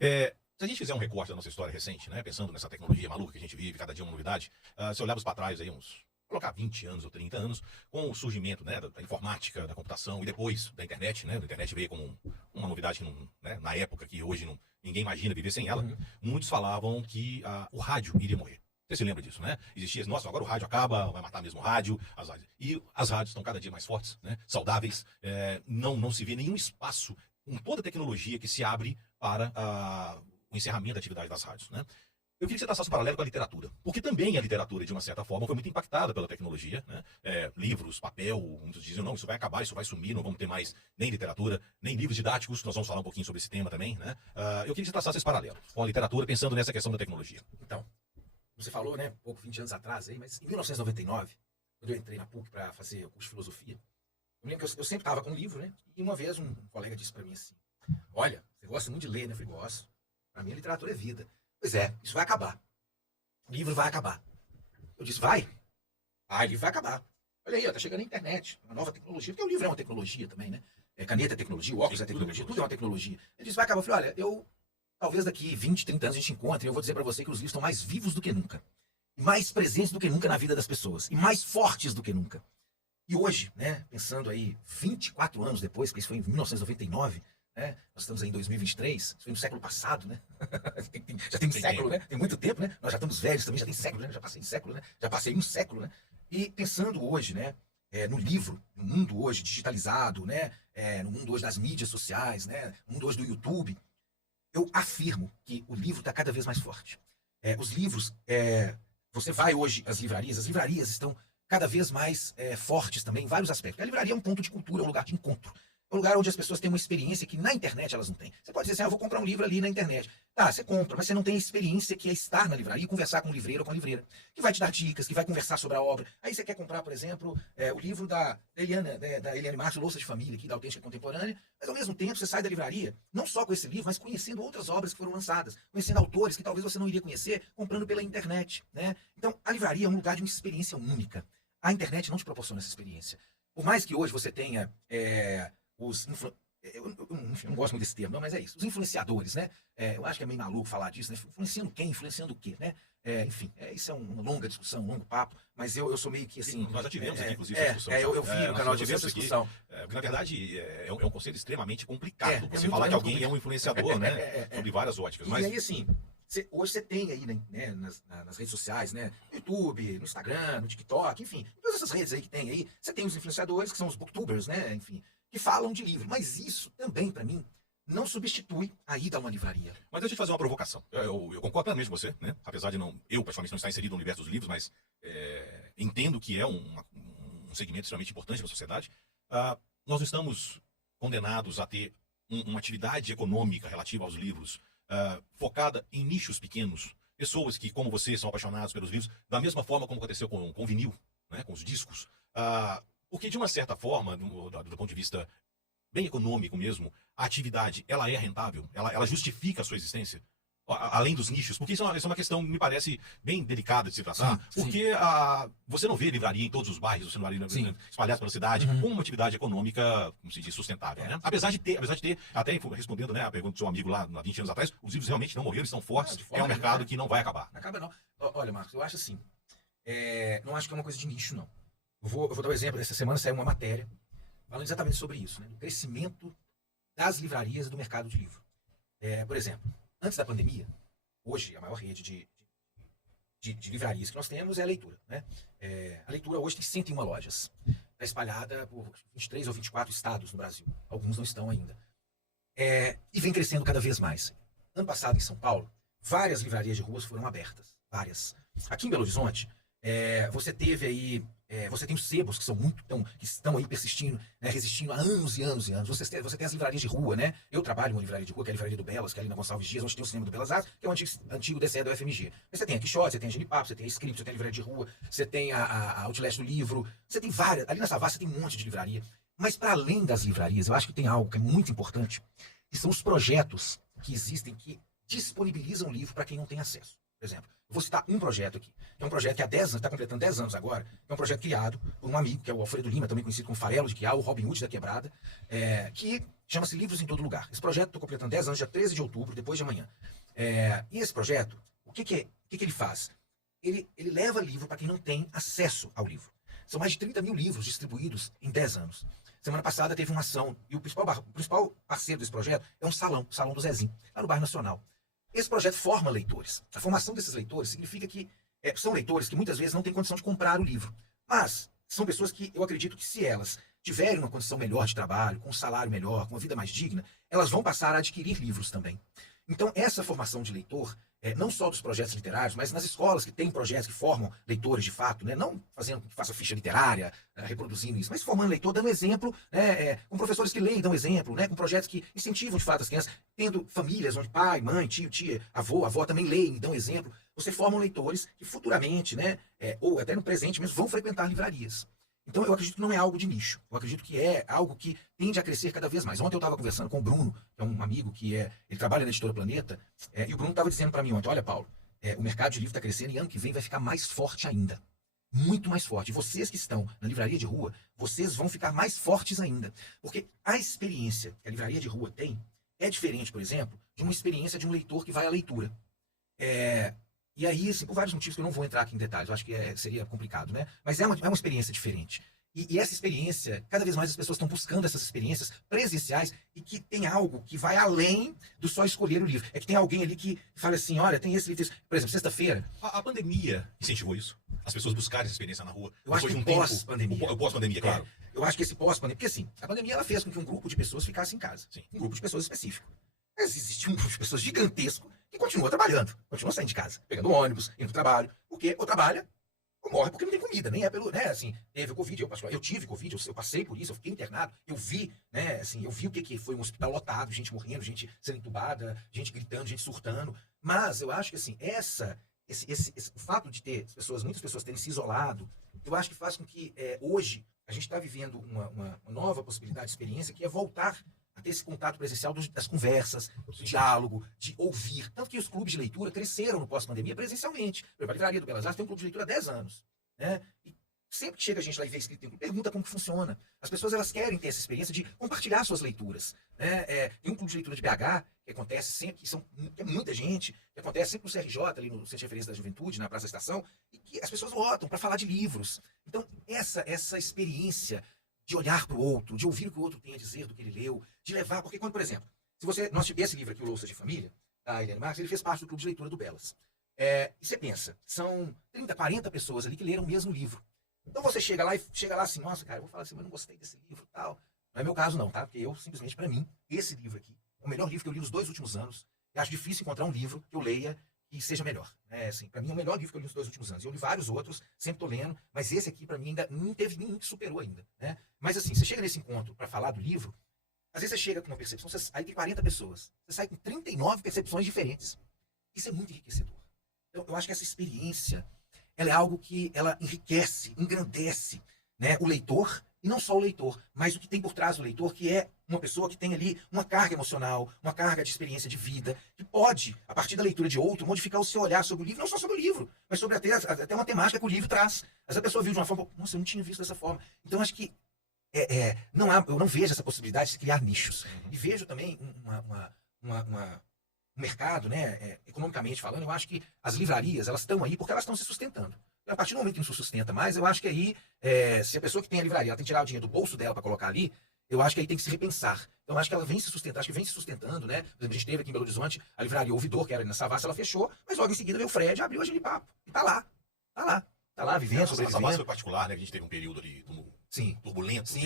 Se a gente fizer um recorte da nossa história recente, né, pensando nessa tecnologia maluca que a gente vive, cada dia uma novidade, se olharmos para trás aí colocar 20 anos ou 30 anos, com o surgimento, né, da informática, da computação e depois da internet, né, a internet veio como uma novidade que não, né, na época que hoje ninguém imagina viver sem ela, muitos falavam que o rádio iria morrer. Você se lembra disso, né? Existia, nossa, agora o rádio acaba, vai matar mesmo o rádio. E as rádios estão cada dia mais fortes, né? Saudáveis. Não se vê nenhum espaço com toda a tecnologia que se abre para o encerramento da atividade das rádios, né? Eu queria que você traçasse um paralelo com a literatura, porque também a literatura, de uma certa forma, foi muito impactada pela tecnologia, né? Livros, papel, muitos diziam, não, isso vai acabar, isso vai sumir, não vamos ter mais nem literatura, nem livros didáticos, nós vamos falar um pouquinho sobre esse tema também, né? Eu queria que você traçasse esse paralelo com a literatura, pensando nessa questão da tecnologia. Então, você falou, né, pouco, 20 anos atrás aí, mas em 1999, quando eu entrei na PUC para fazer o curso de filosofia, eu lembro que eu sempre estava com um livro, né? E uma vez um colega disse para mim assim: olha, você gosta muito de ler, né? Eu falei, gosto. Para mim a literatura é vida. Pois é, isso vai acabar. O livro vai acabar. Eu disse, vai? Ah, o livro vai acabar. Olha aí, ó, tá chegando a internet, uma nova tecnologia, porque o livro é uma tecnologia também, né? Caneta é tecnologia, o óculos é tecnologia, tudo é uma tecnologia. Ele disse, vai acabar. Eu falei, olha, talvez daqui 20, 30 anos a gente encontre, e eu vou dizer para você que os livros estão mais vivos do que nunca. Mais presentes do que nunca na vida das pessoas. E mais fortes do que nunca. E hoje, né, pensando aí 24 anos depois, porque isso foi em 1999, né, nós estamos aí em 2023, isso foi no século passado, né? Já tem um século, né? Tem muito tempo, né? Nós já estamos velhos também, já tem século, né? Já passei século, né? Já passei um século, né? E pensando hoje, né, no livro, no mundo hoje digitalizado, né, no mundo hoje das mídias sociais, né, no mundo hoje do YouTube, eu afirmo que o livro está cada vez mais forte. Os livros, você vai hoje às livrarias estão cada vez mais fortes também em vários aspectos. A livraria é um ponto de cultura, é um lugar de encontro. É um lugar onde as pessoas têm uma experiência que na internet elas não têm. Você pode dizer assim, eu vou comprar um livro ali na internet. Tá, você compra, mas você não tem a experiência que é estar na livraria e conversar com o livreiro ou com a livreira, que vai te dar dicas, que vai conversar sobre a obra. Aí você quer comprar, por exemplo, o livro da Eliane Martins, Louça de Família, aqui da Autêntica Contemporânea, mas ao mesmo tempo você sai da livraria, não só com esse livro, mas conhecendo outras obras que foram lançadas, conhecendo autores que talvez você não iria conhecer, comprando pela internet, né? Então, a livraria é um lugar de uma experiência única. A internet não te proporciona essa experiência. Por mais que hoje você tenha enfim, não gosto muito desse termo, não, mas é isso. Os influenciadores, né? Eu acho que é meio maluco falar disso, né? Influenciando quem? Influenciando o quê, né? Enfim, isso é uma longa discussão, um longo papo, mas eu sou meio que assim... Nós já tivemos aqui, inclusive, essa discussão. Eu vi no canal de essa discussão. Porque, na verdade, é um conceito extremamente complicado. Você falar que alguém é um influenciador, né? Sobre várias óticas. Mas... E aí, assim, hoje você tem aí, né, nas redes sociais, né? No YouTube, no Instagram, no TikTok, enfim, todas essas redes aí que tem aí, você tem os influenciadores, que são os booktubers, né? Enfim, que falam de livro. Mas isso também, para mim, não substitui a ida a uma livraria. Mas deixa eu te fazer uma provocação. Eu concordo plenamente com você, né? Apesar de eu particularmente não estar inserido no universo dos livros, mas entendo que é um segmento extremamente importante para a sociedade. Nós não estamos condenados a ter uma atividade econômica relativa aos livros focada em nichos pequenos. Pessoas que, como você, são apaixonados pelos livros, da mesma forma como aconteceu com o vinil, né? Com os discos. Porque, de uma certa forma, do ponto de vista bem econômico mesmo, a atividade, ela é rentável? Ela justifica a sua existência? Além dos nichos? Porque isso é uma questão, me parece, bem delicada de se tratar. Porque você não vê livraria em todos os bairros, você não vê espalhados pela cidade, com uma atividade econômica, como se diz, sustentável, né? Apesar de ter, até respondendo, né, a pergunta do seu amigo lá, há 20 anos atrás, os livros realmente não morreram, estão fortes, é um mercado que não vai acabar. Não acaba não. Olha, Marcos, eu acho assim, não acho que é uma coisa de nicho, não. Eu vou dar um exemplo. Essa semana saiu uma matéria falando exatamente sobre isso, né? Do crescimento das livrarias e do mercado de livro. Por exemplo, antes da pandemia, hoje a maior rede de livrarias que nós temos é a Leitura, né? A Leitura hoje tem 101 lojas. Está espalhada por 23 ou 24 estados no Brasil. Alguns não estão ainda. E vem crescendo cada vez mais. Ano passado, em São Paulo, várias livrarias de ruas foram abertas. Várias. Aqui em Belo Horizonte, você teve aí... você tem os sebos que estão aí persistindo, né, resistindo há anos e anos e anos. Você tem as livrarias de rua, né? Eu trabalho em uma livraria de rua, que é a Livraria do Belas, que é ali na Gonçalves Dias, onde tem o cinema do Belas Artes, que é o antigo DCE do FMG. Mas você tem a Quixote, você tem a Genipapo, você tem a Script, você tem a livraria de rua, você tem a Outlet do Livro, você tem várias. Ali na Savassi você tem um monte de livraria. Mas para além das livrarias, eu acho que tem algo que é muito importante, que são os projetos que existem que disponibilizam livro para quem não tem acesso. por exemplo. Eu vou citar um projeto aqui, que é um projeto que há 10 anos, está completando 10 anos agora, que é um projeto criado por um amigo, que é o Alfredo Lima, também conhecido como Farelo de Quiau, o Robin Hood da Quebrada, que chama-se Livros em Todo Lugar. Esse projeto está completando 10 anos, dia 13 de outubro, depois de amanhã. E esse projeto, o que ele faz? Ele leva livro para quem não tem acesso ao livro. São mais de 30 mil livros distribuídos em 10 anos. Semana passada teve uma ação, e o principal parceiro desse projeto é um salão, o Salão do Zezinho, lá no Bairro Nacional. Esse projeto forma leitores. A formação desses leitores significa que são leitores que muitas vezes não têm condição de comprar o livro. Mas são pessoas que eu acredito que se elas tiverem uma condição melhor de trabalho, com um salário melhor, com uma vida mais digna, elas vão passar a adquirir livros também. Então, essa formação de leitor, não só dos projetos literários, mas nas escolas que têm projetos que formam leitores de fato, né? Não fazendo que faça ficha literária, reproduzindo isso, mas formando leitor, dando exemplo, com professores que leem, dão exemplo, né? Com projetos que incentivam de fato as crianças, tendo famílias onde pai, mãe, tio, tia, avó também leem, dão exemplo. Você forma leitores que futuramente, né? Ou até no presente mesmo, vão frequentar livrarias. Então, eu acredito que não é algo de nicho. Eu acredito que é algo que tende a crescer cada vez mais. Ontem eu estava conversando com o Bruno, que é um amigo ele trabalha na Editora Planeta, e o Bruno estava dizendo para mim ontem, olha, Paulo, o mercado de livro está crescendo e ano que vem vai ficar mais forte ainda. Muito mais forte. E vocês que estão na livraria de rua, vocês vão ficar mais fortes ainda. Porque a experiência que a livraria de rua tem é diferente, por exemplo, de uma experiência de um leitor que vai à leitura. E aí, assim, por vários motivos que eu não vou entrar aqui em detalhes, eu acho que seria complicado, né? Mas é uma experiência diferente. E essa experiência, cada vez mais as pessoas estão buscando essas experiências presenciais e que tem algo que vai além do só escolher o livro. É que tem alguém ali que fala assim, olha, tem esse livro, por exemplo, sexta-feira. A pandemia incentivou isso? As pessoas buscarem essa experiência na rua? Eu acho que um pós-pandemia. O pós-pandemia, claro. Eu acho que esse pós-pandemia, porque assim, a pandemia ela fez com que um grupo de pessoas ficasse em casa. Sim. Um grupo de pessoas específico. Mas existe um grupo de pessoas gigantesco que continua trabalhando, continua saindo de casa, pegando ônibus, indo pro trabalho, porque ou trabalha ou morre porque não tem comida, nem é pelo, né, assim, teve o Covid, eu tive Covid, eu passei por isso, eu fiquei internado, eu vi, né, assim, eu vi o que foi um hospital lotado, gente morrendo, gente sendo entubada, gente gritando, gente surtando, mas eu acho que, assim, o fato de muitas pessoas terem se isolado, eu acho que faz com que, hoje, a gente está vivendo uma nova possibilidade de experiência, que é voltar a ter esse contato presencial das conversas, do diálogo, de ouvir. Tanto que os clubes de leitura cresceram no pós-pandemia presencialmente. Por exemplo, a Livraria do Belas Artes tem um clube de leitura há 10 anos. Né? E sempre que chega a gente lá e vê escrito, pergunta como que funciona. As pessoas elas querem ter essa experiência de compartilhar suas leituras. Né? Tem um clube de leitura de BH, que acontece sempre, que é muita gente, que acontece sempre no CRJ, ali no Centro de Referência da Juventude, na Praça da Estação, e que as pessoas votam para falar de livros. Então, essa experiência de olhar para o outro, de ouvir o que o outro tem a dizer do que ele leu, de levar, porque quando, por exemplo, esse livro aqui, o Louça de Família, da Eliane Marques, ele fez parte do clube de leitura do Belas. E você pensa, são 30, 40 pessoas ali que leram o mesmo livro. Então você chega lá assim, nossa, cara, eu vou falar assim, mas eu não gostei desse livro e tal. Não é meu caso não, tá? Porque eu, simplesmente, para mim, esse livro aqui, é o melhor livro que eu li nos 2 últimos anos. Eu acho difícil encontrar um livro que eu leia que seja melhor. Assim, para mim, é o melhor livro que eu li nos 2 últimos anos. Eu li vários outros, sempre tô lendo, mas esse aqui, para mim, ainda não teve nenhum que superou ainda. Né? Mas assim, você chega nesse encontro para falar do livro, às vezes você chega com uma percepção, aí tem 40 pessoas. Você sai com 39 percepções diferentes. Isso é muito enriquecedor. Então, eu acho que essa experiência, ela é algo que ela enriquece, engrandece, né, o leitor, e não só o leitor, mas o que tem por trás do leitor, que é uma pessoa que tem ali uma carga emocional, uma carga de experiência de vida, que pode, a partir da leitura de outro, modificar o seu olhar sobre o livro, não só sobre o livro, mas sobre até uma temática que o livro traz. Essa pessoa viu de uma forma, nossa, eu não tinha visto dessa forma. Então, acho que eu não vejo essa possibilidade de criar nichos. E vejo também um mercado, né, economicamente falando, eu acho que as livrarias, elas estão aí porque elas estão se sustentando. E a partir do momento que não se sustenta mais, eu acho que aí, se a pessoa que tem a livraria, ela tem que tirar o dinheiro do bolso dela para colocar ali, eu acho que aí tem que se repensar. Então, eu acho que ela vem se sustentar, acho que vem se sustentando, né? Por exemplo, a gente teve aqui em Belo Horizonte a livraria Ouvidor, que era na Savassi, ela fechou, mas logo em seguida veio o Fred, abriu a Genipapo. E tá lá, vivendo, sobrevivendo. A Savassi foi particular, né? A gente teve um período ali Sim. turbulento. Sim.